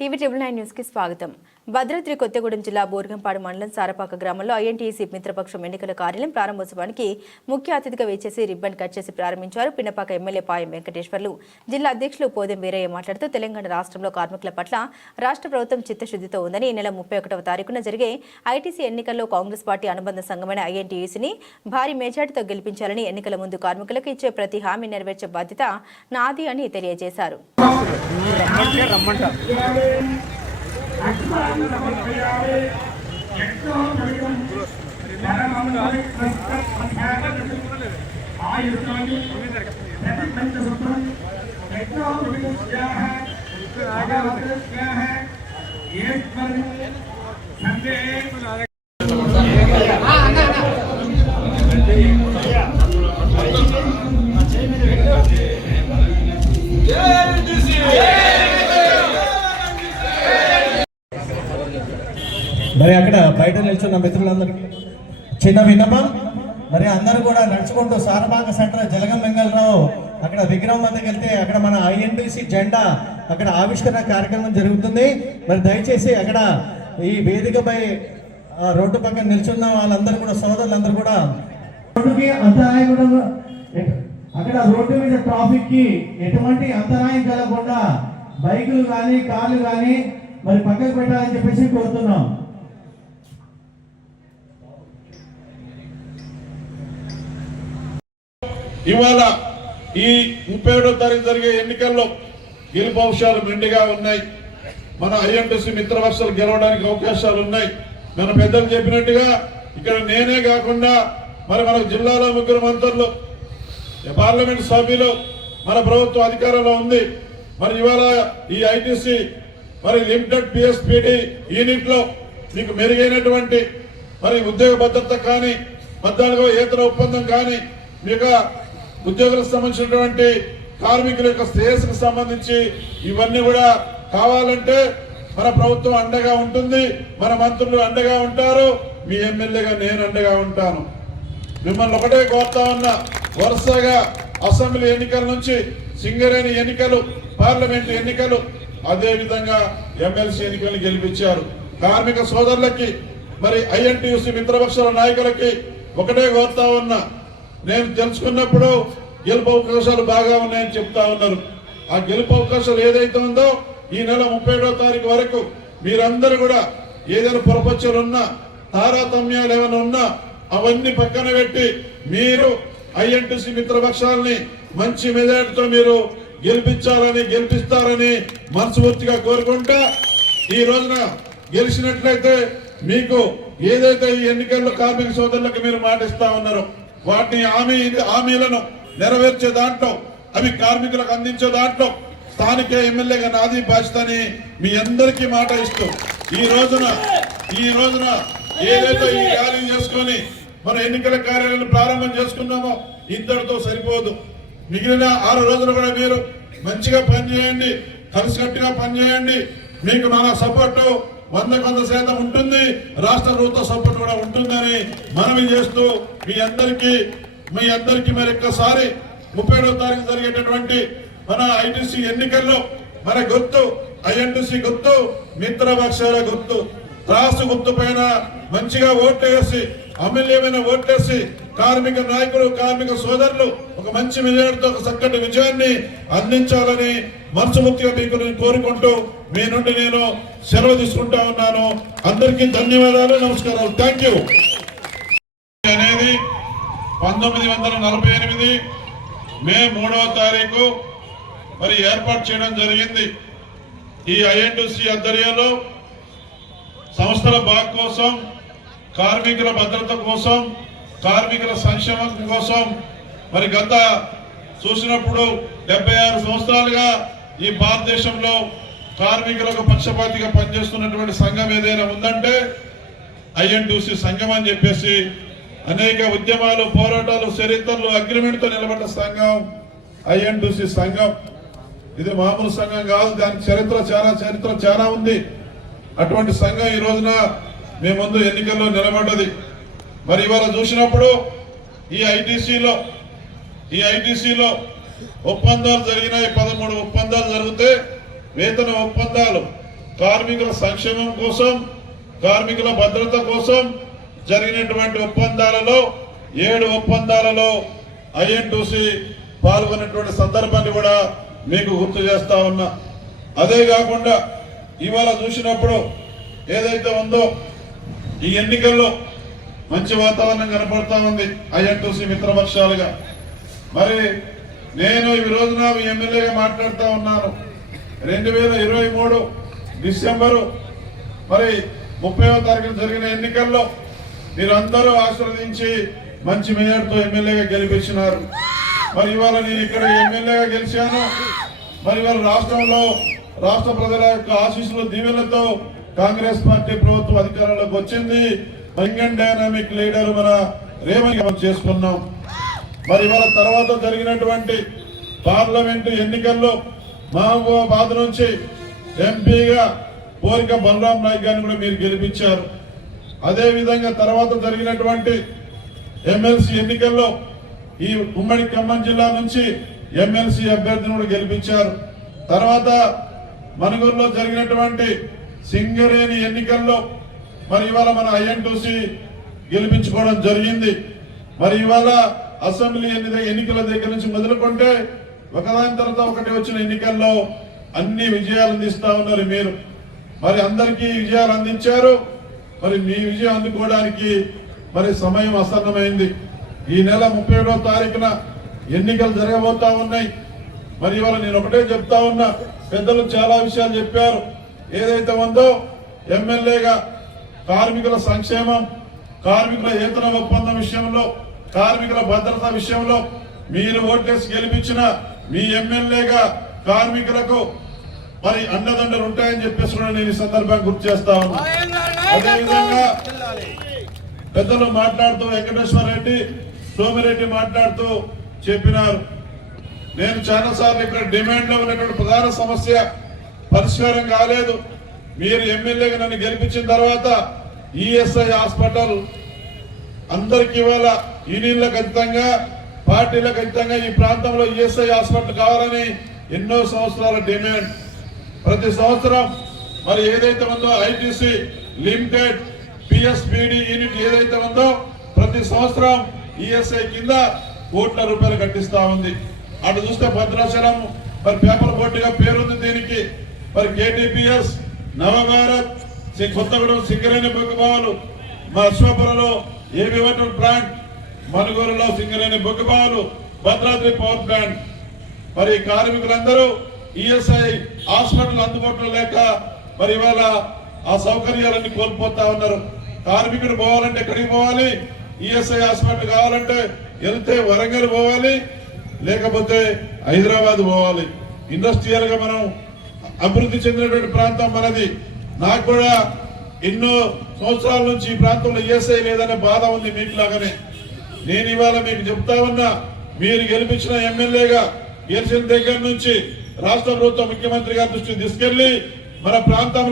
TV 9 news కి స్వాగతం. భద్రాద్రి కొత్తగూడెం జిల్లా బోర్గంపాడు మండలం సారపాక గ్రామంలో ఐఎన్టీసీ మిత్రపక్షం ఎన్నికల కార్యాలయం ప్రారంభోత్సవానికి ముఖ్య అతిథిగా వేచేసి రిబ్బన్ కట్ చేసి ప్రారంభించారు. పిన్నపాక ఎమ్మెల్యే పాయం వెంకటేశ్వర్లు. జిల్లా అధ్యక్షులు పోదెం వీరయ్య మాట్లాడుతూ తెలంగాణ రాష్ట్రంలో కార్మికుల పట్ల రాష్ట్ర ప్రభుత్వం చిత్తశుద్ధితో ఉందని ఈ నెల 31వ తారీఖున జరిగే ఐటీసీ ఎన్నికల్లో కాంగ్రెస్ పార్టీ అనుబంధ సంఘమైన ఐఎన్టీసీని భారీ మెజార్టీతో గెలిపించాలని, ఎన్నికల ముందు కార్మికులకు ఇచ్చే ప్రతి హామీ నెరవేర్చే బాధ్యత నాది అని తెలియజేశారు. మరి అక్కడ బయట నిల్చున్న మిత్రులందరికీ చిన్న విన్నపం. మరి అందరూ కూడా నడుచుకుంటూ సారపాక సెంటర్ జలగం వెంగళరావు అక్కడ విగ్రహం వద్దకు వెళ్తే అక్కడ మన ఐఎన్టీసీ జెండా అక్కడ ఆవిష్కరణ కార్యక్రమం జరుగుతుంది. మరి దయచేసి అక్కడ ఈ వేదికపై రోడ్డు పక్కన నిల్చున్న వాళ్ళందరూ కూడా సోదరులందరూ కూడా రోడ్డుకి అంతరాయం కూడా అక్కడ రోడ్డు మీద ట్రాఫిక్ కి ఎటువంటి అంతరాయం కలగకుండా బైకులు కానీ కార్లు కానీ మరి పక్కకు పెట్టాలని చెప్పేసి కోరుతున్నాం. ఇవాళ ఈ 31వ తారీఖు జరిగే ఎన్నికల్లో గెలుపు అవకాశాలు మెండుగా ఉన్నాయి. మన ఐఎన్టీసీ మిత్రపక్షాలు గెలవడానికి అవకాశాలు ఉన్నాయి. మన పెద్దలు చెప్పినట్టుగా ఇక్కడ నేనే కాకుండా మరి మన జిల్లాలో 3 మంత్రులు, పార్లమెంట్ సభ్యులు, మన ప్రభుత్వ అధికారంలో ఉంది. మరి ఇవాళ ఈ ఐటీసీ మరి లిమిటెడ్ పిఎస్పిడి యూనిట్ లో మీకు మెరుగైనటువంటి మరి ఉద్యోగ భద్రత కానీ 14వ వేతన ఒప్పందం కానీ మీకు ఉద్యోగులకు సంబంధించినటువంటి కార్మికుల యొక్క శ్రేయస్సుకు సంబంధించి ఇవన్నీ కూడా కావాలంటే మన ప్రభుత్వం అండగా ఉంటుంది, మన మంత్రులు అండగా ఉంటారు, మీ ఎమ్మెల్యేగా నేను అండగా ఉంటాను. మిమ్మల్ని ఒకటే కోరుతా ఉన్నా, వరుసగా అసెంబ్లీ ఎన్నికల నుంచి సింగరేణి ఎన్నికలు, పార్లమెంట్ ఎన్నికలు, అదే విధంగా ఎమ్మెల్సీ ఎన్నికలు గెలిపించారు. కార్మిక సోదరులకి మరి ఐఎన్టీయూసీ మిత్రపక్షాల నాయకులకి ఒకటే కోరుతా ఉన్నా, నేను తెలుసుకున్నప్పుడు గెలుపు అవకాశాలు బాగా ఉన్నాయని చెప్తా ఉన్నారు. ఆ గెలుపు అవకాశాలు ఏదైతే ఉందో ఈ నెల 31వ తారీఖు వరకు మీరందరూ కూడా ఏదైనా పొరపచ్చులు ఉన్నా, తారతమ్యాలు ఏమైనా ఉన్నా అవన్నీ పక్కన పెట్టి మీరు ఐఎన్టీసీ మిత్రపక్షాలని మంచి మెజార్టీతో మీరు గెలిపిస్తారని మనస్ఫూర్తిగా కోరుకుంటా, ఈ రోజున గెలిచినట్లయితే మీకు ఏదైతే ఈ ఎన్నికల్లో కార్మిక సోదరులకు మీరు మాటిస్తా ఉన్నారో వాటిని హామీలను నెరవేర్చే దాంట్లో, అవి కార్మికులకు అందించే దాంట్లో స్థానిక ఎమ్మెల్యేగా నాది బాధ్యతని మీ అందరికీ మాట ఇస్తూ ఈ రోజున ఏదైతే ఈ ర్యాలీ చేసుకొని మన ఎన్నికల కార్యాలయాన్ని ప్రారంభం చేసుకున్నామో ఇంతటితో సరిపోదు. మిగిలిన 6 రోజులు కూడా మీరు మంచిగా పనిచేయండి, కలిసికట్టుగా పనిచేయండి. మీకు నా సపోర్టు 100% ఉంటుంది, రాష్ట్ర ప్రభుత్వ సపోర్ట్ కూడా ఉంటుందని మనవి చేస్తూ మీ అందరికీ మరి ఒక్కసారి 31వ తారీఖు జరిగేటటువంటి మన ఐటీసీ ఎన్నికల్లో మన గుర్తు ఐఎన్టీసీ గుర్తు మిత్రపక్షాల గుర్తు, త్రాసు గుర్తు పైన మంచిగా ఓట్లేసి అమూల్యమైన ఓట్లేసి కార్మిక నాయకులు, కార్మిక సోదరులు ఒక మంచి మెజారిటీతో ఒక చక్కటి విజయాన్ని అందించాలని మనస్ఫూర్తిగా మీకు నేను కోరుకుంటూ మీ నుండి నేను సెలవు తీసుకుంటా ఉన్నాను. అందరికీ ధన్యవాదాలు, నమస్కారాలు, థ్యాంక్ యూ. అనేది 1948 మే 3వ తారీఖు మరి ఏర్పాటు చేయడం జరిగింది. ఈ ఐఎన్టీసీ ఆధ్వర్యంలో సంస్థల బాగు కోసం, కార్మికుల భద్రత కోసం, కార్మికుల సంక్షేమం కోసం మరి గత చూసినప్పుడు 76 సంవత్సరాలుగా ఈ భారతదేశంలో కార్మికులకు పక్షపాతిగా పనిచేస్తున్నటువంటి సంఘం ఏదైనా ఉందంటే ఐఎన్టీసీ సంఘం అని చెప్పేసి అనేక ఉద్యమాలు, పోరాటాలు, చరిత్రలు, అగ్రిమెంట్తో నిలబడ్డ సంఘం ఐఎన్టీసీ సంఘం. ఇది మామూలు సంఘం కాదు, దానికి చరిత్ర చాలా ఉంది. అటువంటి సంఘం ఈ రోజున మీ ముందు ఎన్నికల్లో నిలబడ్డది. మరి ఇవాళ చూసినప్పుడు ఈ ఐటీసీలో ఒప్పందాలు జరిగినాయి. 13 ఒప్పందాలు జరిగితే వేతన ఒప్పందాలు కార్మికుల సంక్షేమం కోసం, కార్మికుల భద్రత కోసం జరిగినటువంటి ఒప్పందాలలో 7 ఒప్పందాలలో ఐఎన్టీసీ పాల్గొన్నటువంటి సందర్భాన్ని కూడా మీకు గుర్తు చేస్తా ఉన్నా. అదే కాకుండా ఇవాళ చూసినప్పుడు ఏదైతే ఉందో ఈ ఎన్నికల్లో మంచి వాతావరణం కనపడతా ఉంది ఐఎన్టీసీ మిత్రపక్షాలుగా. మరి నేను ఈ రోజున ఎమ్మెల్యేగా మాట్లాడుతూ ఉన్నాను. 2023 డిసెంబరు మరి 30వ తారీఖున జరిగిన ఎన్నికల్లో మీరందరూ ఆశీర్వదించి మంచి మెజార్టీతో ఎమ్మెల్యేగా గెలిపించినారు. మరి ఇవాళ నేను ఇక్కడ ఎమ్మెల్యేగా గెలిచాను. మరి ఇవాళ రాష్ట్రంలో రాష్ట్ర ప్రజల యొక్క ఆశీస్సులు దీవెనలతో కాంగ్రెస్ పార్టీ ప్రభుత్వం అధికారంలోకి వచ్చింది. యంగ్ డైనామిక్ లీడర్ మన రేవంత్ చేసుకున్నాం. మరి ఇవాళ తర్వాత జరిగినటువంటి పార్లమెంటు ఎన్నికల్లో మహబూబాబాద్ నుంచి ఎంపీగా కోరిక బలరాం నాయక్ గారిని కూడా మీరు గెలిపించారు. అదే విధంగా తర్వాత జరిగినటువంటి ఎమ్మెల్సీ ఎన్నికల్లో ఈ ఉమ్మడి ఖమ్మం జిల్లా నుంచి ఎమ్మెల్సీ అభ్యర్థిని కూడా గెలిపించారు. తర్వాత మనుగూరులో జరిగినటువంటి సింగరేణి ఎన్నికల్లో మరి ఇవాళ మన ఐఎన్టీసీ గెలిపించుకోవడం జరిగింది. మరి ఇవాళ అసెంబ్లీ ఎన్నికల దగ్గర నుంచి మొదలుకుంటే ఒకదాని తర్వాత ఒకటి వచ్చిన ఎన్నికల్లో అన్ని విజయాలు అందిస్తా ఉన్నారు మీరు. మరి అందరికీ విజయాలు అందించారు. మరి మీ విజయం అందుకోవడానికి మరి సమయం ఆసన్నమైంది. ఈ నెల 37వ తారీఖున ఎన్నికలు జరగబోతా ఉన్నాయి. మరి ఇవాళ నేను ఒకటే చెప్తా ఉన్నా, పెద్దలు చాలా విషయాలు చెప్పారు. ఏదైతే ఉందో ఎమ్మెల్యేగా కార్మికుల సంక్షేమం, కార్మికుల వేతన ఒప్పందం విషయంలో, కార్మికుల భద్రత విషయంలో మీరు ఓట్లేసి గెలిపించిన మీ ఎమ్మెల్యేగా కార్మికులకు మరి అండదండలు ఉంటాయని చెప్పేసి కూడా నేను ఈ సందర్భంగా గుర్తు చేస్తా ఉన్నా. అదేవిధంగా పెద్దలు మాట్లాడుతూ వెంకటేశ్వర రెడ్డి, సోమిరెడ్డి మాట్లాడుతూ చెప్పినారు. నేను చాలా సార్లు ఇక్కడ డిమాండ్ లో ఉన్నటువంటి ప్రధాన సమస్య పరిష్కారం కాలేదు. మీరు ఎమ్మెల్యేగా నన్ను గెలిపించిన తర్వాత ఈఎస్ఐ హాస్పిటల్ అందరికి ఇవాళ యూనియన్లకు ఖచ్చితంగా, పార్టీలకు ఖచ్చితంగా ఈ ప్రాంతంలో ఈఎస్ఐ హాస్పిటల్ కావాలని ఎన్నో సంవత్సరాల డిమాండ్. ప్రతి సంవత్సరం మరి ఏదైతే ఉందో ఐటీసీ లిమిటెడ్ పిఎస్పిడి యూనిట్ ఏదైతే ఉందో ప్రతి సంవత్సరం ఈఎస్ఐ కింద కోట్ల రూపాయలు కట్టిస్తా ఉంది. అటు చూస్తే భద్రాచలం మరి పేపర్ బోర్డుగా పేరుంది దీనికి. మరి కేటీపీఎస్, నవభారత్, కొత్తగూడెం సింగరేణి బొగ్గు బావులు, మా అశ్వాపురంలో ఏబీ వాటర్ ప్లాంట్, మనుగూరులో సింగరేణి బొగ్గు బావులు, భద్రాద్రి పవర్ ప్లాంట్. మరి కార్మికులందరూ ఈఎస్ఐ హాస్పిటల్ అందుబాటులో లేక మరి ఇవాళ ఆ సౌకర్యాలన్నీ కోల్పోతా ఉన్నారు. కార్మికుడు పోవాలంటే ఎక్కడికి పోవాలి? ఈఎస్ఐ హాస్పిటల్ కావాలంటే వెళ్తే వరంగల్ పోవాలి, లేకపోతే హైదరాబాద్ పోవాలి. ఇండస్ట్రియల్ గా మనం అభివృద్ధి చెందినటువంటి ప్రాంతం మనది. నాకు కూడా ఎన్నో సంవత్సరాల నుంచి ఈ ప్రాంతంలో ఈఎస్ఐ లేదనే బాధ ఉంది మీకు లాగానే. నేను ఇవాళ మీకు చెప్తా ఉన్నా, మీరు గెలిపించిన ఎమ్మెల్యేగా గెలిచిన దగ్గర నుంచి రాష్ట్ర ప్రభుత్వం ముఖ్యమంత్రి గారి దృష్టికి తీసుకెళ్లి మన ప్రాంతంలో